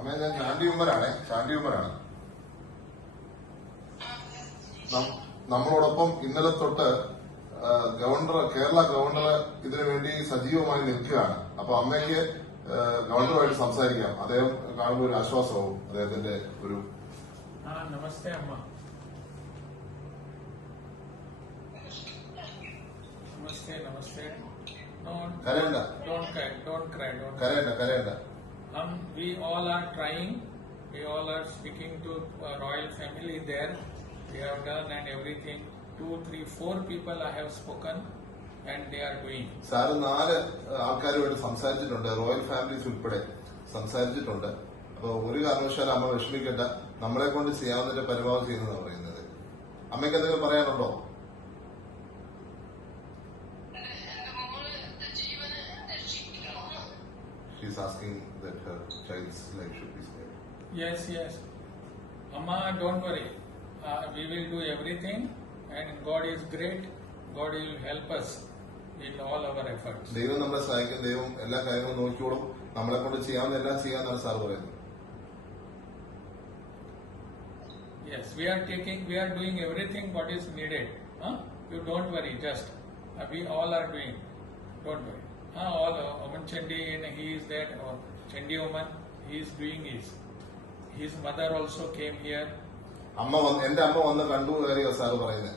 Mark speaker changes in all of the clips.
Speaker 1: അമ്മ ചാണ്ടി ഉമ്മരാണേ ചാണ്ടി ഉമ്മരാണ് നമ്മളോടൊപ്പം ഇന്നലെ തൊട്ട് ഗവർണർ കേരള ഗവർണർ ഇതിനുവേണ്ടി സജീവമായി നിൽക്കുകയാണ് അപ്പൊ അമ്മയ്ക്ക് ഗവർണറുമായിട്ട് സംസാരിക്കാം അദ്ദേഹം കാണുമ്പോൾ ഒരു ആശ്വാസവും അദ്ദേഹത്തിന്റെ ഒരു
Speaker 2: നമസ്തേ അമ്മ നമസ്തേ നമസ്തേ കരയണ്ട
Speaker 1: കരയണ്ട കരയണ്ട
Speaker 2: um, we all are trying we all are speaking to a royal family there they have done and everything two three four people i have spoken and they are doing
Speaker 1: sir naal aalkaruvadu samsarichittunde royal families ulpade samsarichittunde അപ്പൊ ഒരു കാരണവശാലും അമ്മ വിഷമിക്കട്ട നമ്മളെ കൊണ്ട് ചെയ്യാവുന്നതിന്റെ പരമാവധി ചെയ്യുന്നതാണ് പറയുന്നത് അമ്മയ്ക്ക് എന്തെങ്കിലും പറയാനുണ്ടോ
Speaker 3: is asking that her child's life should be spared.
Speaker 2: Yes, yes. Amma, don't worry. Uh, we will do everything and God is great. God will help us in all our efforts.
Speaker 1: Devam namra sahayikku, Devam ella kaayangal nokkiyodum. Nammala kondu cheyyan ella cheyyan nanu sir parayunnu.
Speaker 2: Yes, we are taking, we are doing everything what is needed. Uh, you don't worry, just uh, we all are doing. Don't worry. Uh, all uh, Oman Chendi and he is that or Chandi Oman, he is doing his. His mother also came here.
Speaker 1: Amma on and the Amma on the Kandu area of Salvara.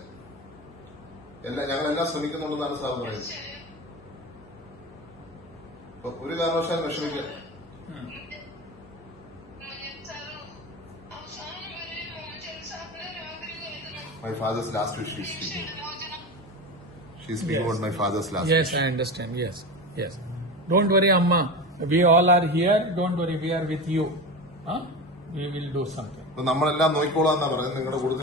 Speaker 3: My father's last wish She is speaking. She is speaking yes. about my father's last
Speaker 2: wish. Yes, I understand. Yes. yes don't worry amma we all are here don't worry we are with you huh? we will do something അപ്പൊ നമ്മളെല്ലാം നോക്കിക്കോളാം എന്നാ പറയുന്നത് നിങ്ങളുടെ കൂടുതൽ